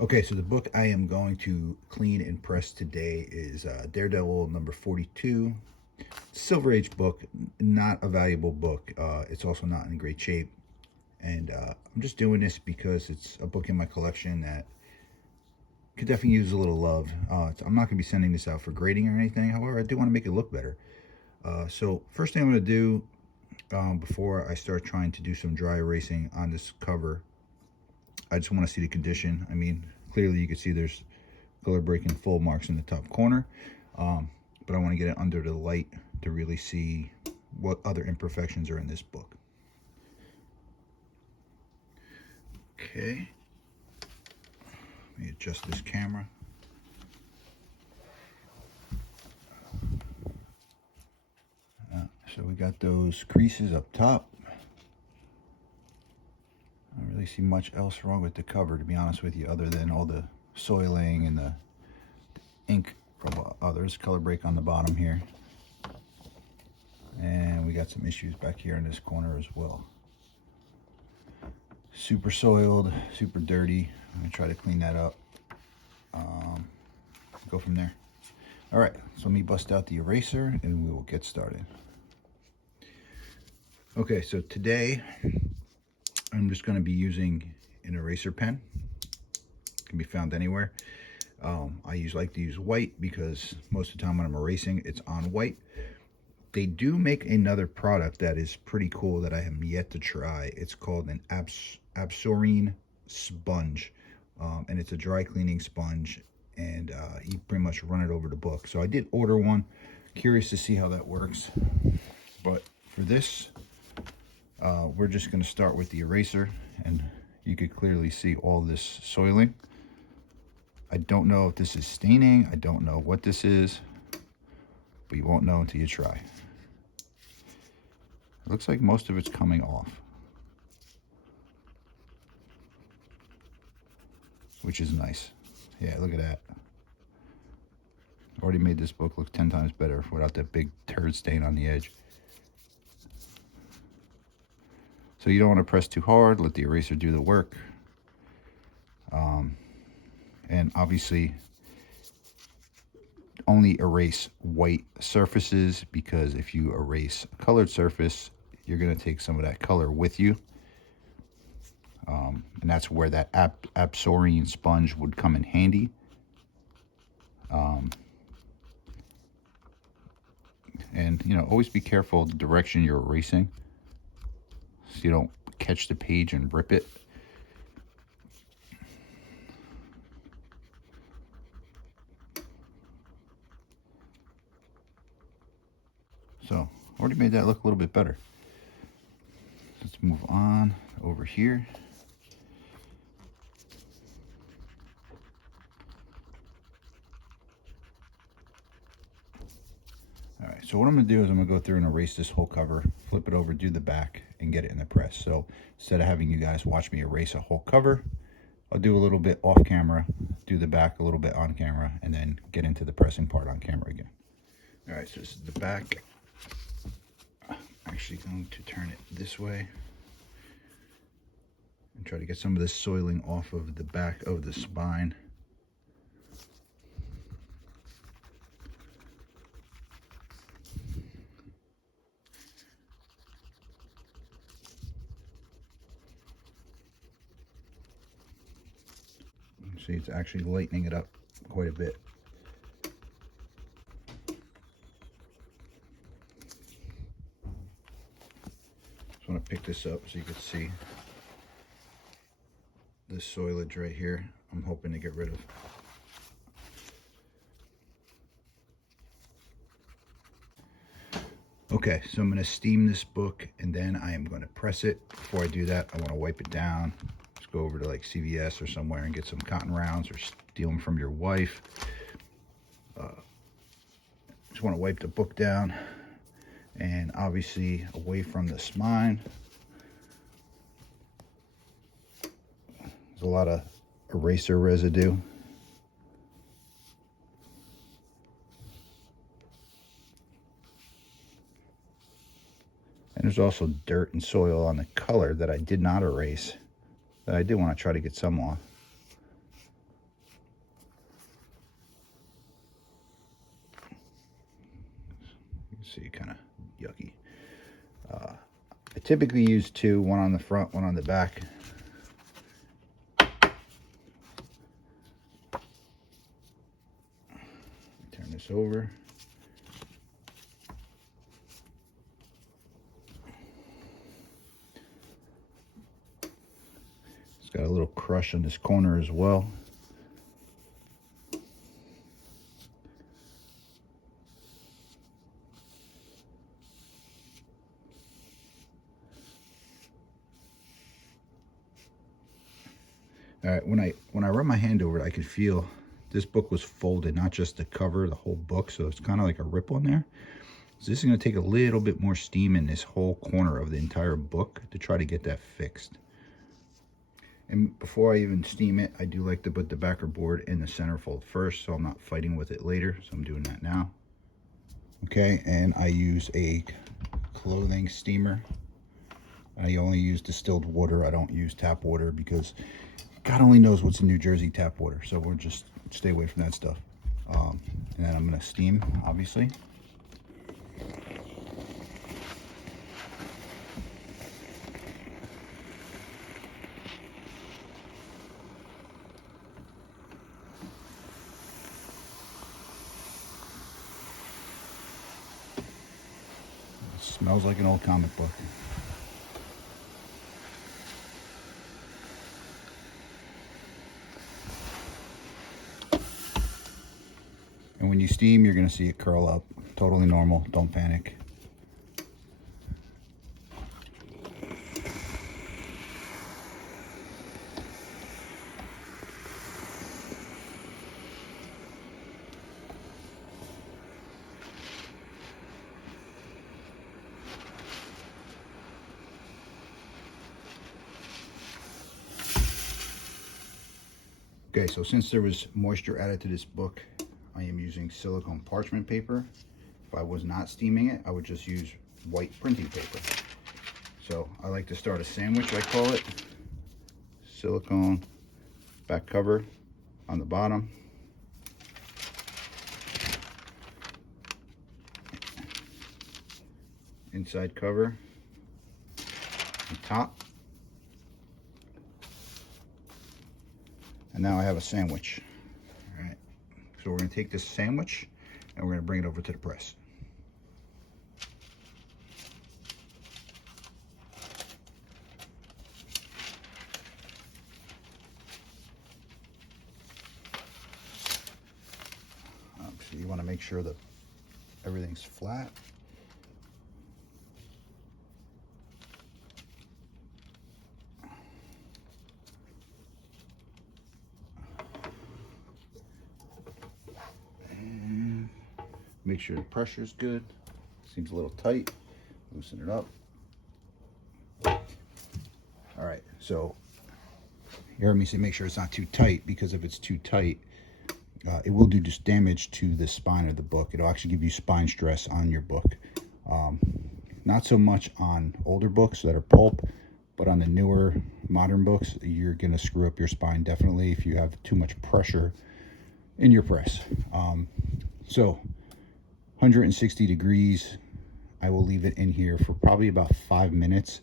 Okay, so the book I am going to clean and press today is Daredevil number 42. Silver Age book, not a valuable book. It's also not in great shape. And I'm just doing this because it's a book in my collection that could definitely use a little love. I'm not going to be sending this out for grading or anything. However, I do want to make it look better. So first thing I'm going to do before I start trying to do some dry erasing on this cover, I just want to see the condition. I mean, clearly you can see there's color breaking full marks in the top corner, but I want to get it under the light to really see what other imperfections are in this book. Okay, let me adjust this camera. So we got those creases up top. I don't really see much else wrong with the cover, to be honest with you, other than all the soiling and the ink. There's color break on the bottom here. And we got some issues back here in this corner as well. Super soiled, super dirty. I'm gonna try to clean that up. Go from there. All right, so let me bust out the eraser and we will get started. Okay, so today I'm just going to be using an eraser pen. It can be found anywhere. I like to use white because most of the time when I'm erasing, it's on white. They do make another product that is pretty cool that I have yet to try. It's called an Absorbing sponge, and it's a dry cleaning sponge, and you pretty much run it over the book. So I did order one. Curious to see how that works. But for this, we're just going to start with the eraser, and you could clearly see all this soiling. I don't know if this is staining. I don't know what this is, but you won't know until you try. It looks like most of it's coming off, which is nice. Yeah, look at that. Already made this book look 10 times better without that big turd stain on the edge. So you don't want to press too hard, let the eraser do the work. And obviously only erase white surfaces, because if you erase a colored surface, you're going to take some of that color with you. And that's where that absorbing sponge would come in handy. And, you know, always be careful of the direction you're erasing, so you don't catch the page and rip it. So, already made that look a little bit better. Let's move on over here. All right, so what I'm gonna do is I'm gonna go through and erase this whole cover, flip it over, do the back, and get it in the press. So instead of having you guys watch me erase a whole cover, I'll do a little bit off camera, do the back a little bit on camera, and then get into the pressing part on camera again. All right, so this is the back. I'm actually going to turn it this way and try to get some of this soiling off of the back of the spine. See, it's actually lightening it up quite a bit. Just want to pick this up so you can see this soilage right here. I'm hoping to get rid of. Okay, so I'm going to steam this book and then I am going to press it. Before I do that, I want to wipe it down. Just go over to like CVS or somewhere and get some cotton rounds, or steal them from your wife. Just want to wipe the book down, and obviously away from the spine. There's a lot of eraser residue. And there's also dirt and soil on the color that I did not erase, that I did want to try to get some off. see, kind of yucky. I typically use two, one on the front, one on the back. Turn this over. It's got a little crush on this corner as well. All right, when I run my hand over it, I could feel this book was folded, not just the cover, the whole book. So it's kind of like a ripple in there. So this is going to take a little bit more steam in this whole corner of the entire book to try to get that fixed. And before I even steam it, I do like to put the backer board in the centerfold first, so I'm not fighting with it later. So I'm doing that now. Okay, and I use a clothing steamer. I only use distilled water. I don't use tap water because God only knows what's in New Jersey tap water. So we'll just stay away from that stuff. And then I'm going to steam, obviously. It smells like an old comic book. And when you steam, you're going to see it curl up. Totally normal. Don't panic. Okay, so since there was moisture added to this book, I am using silicone parchment paper. If I was not steaming it, I would just use white printing paper. So I like to start a sandwich, I call it. Silicone back cover on the bottom. Inside cover on top. And now I have a sandwich. All right. So we're going to take this sandwich and we're going to bring it over to the press. So you want to make sure that everything's flat. Make sure the pressure is good. Seems a little tight. Loosen it up. All right, so you heard me say make sure it's not too tight, because if it's too tight, it will do just damage to the spine of the book. It'll actually give you spine stress on your book. Not so much on older books that are pulp, but on the newer modern books, you're going to screw up your spine definitely if you have too much pressure in your press. So 160 degrees, I will leave it in here for probably about 5 minutes,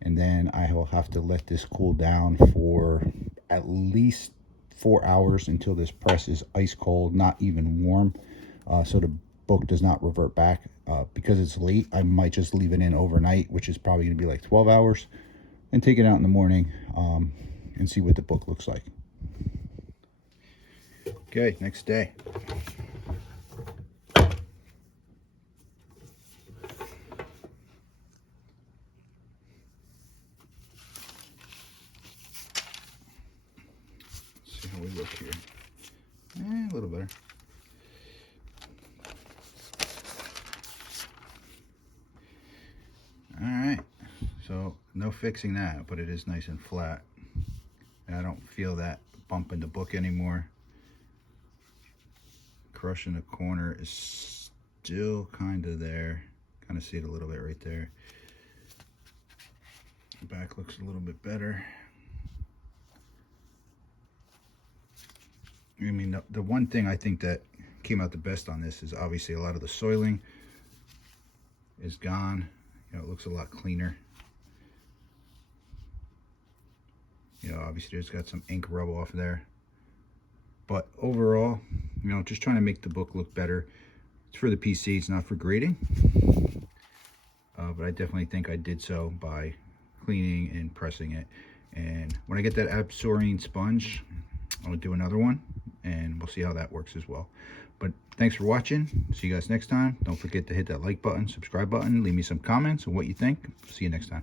and then I will have to let this cool down for at least 4 hours until this press is ice cold, not even warm, so the book does not revert back. Because it's late, I might just leave it in overnight, which is probably going to be like 12 hours, and take it out in the morning and see what the book looks like. Okay, next day. See how we look here. A little better. All right, so no fixing that, but it is nice and flat, and I don't feel that bump in the book anymore. Crush in the corner is still kind of there. Kind of see it a little bit right there. The back looks a little bit better. I mean, the one thing I think that came out the best on this is obviously a lot of the soiling. is gone. You know, it looks a lot cleaner. You know, obviously there's got some ink rub off there. But overall, you know, just trying to make the book look better. It's for the PC, it's not for grading. But I definitely think I did so by cleaning and pressing it. And when I get that Absorbing sponge, I'll do another one, and we'll see how that works as well. But thanks for watching. See you guys next time. Don't forget to hit that like button, subscribe button, leave me some comments on what you think. See you next time.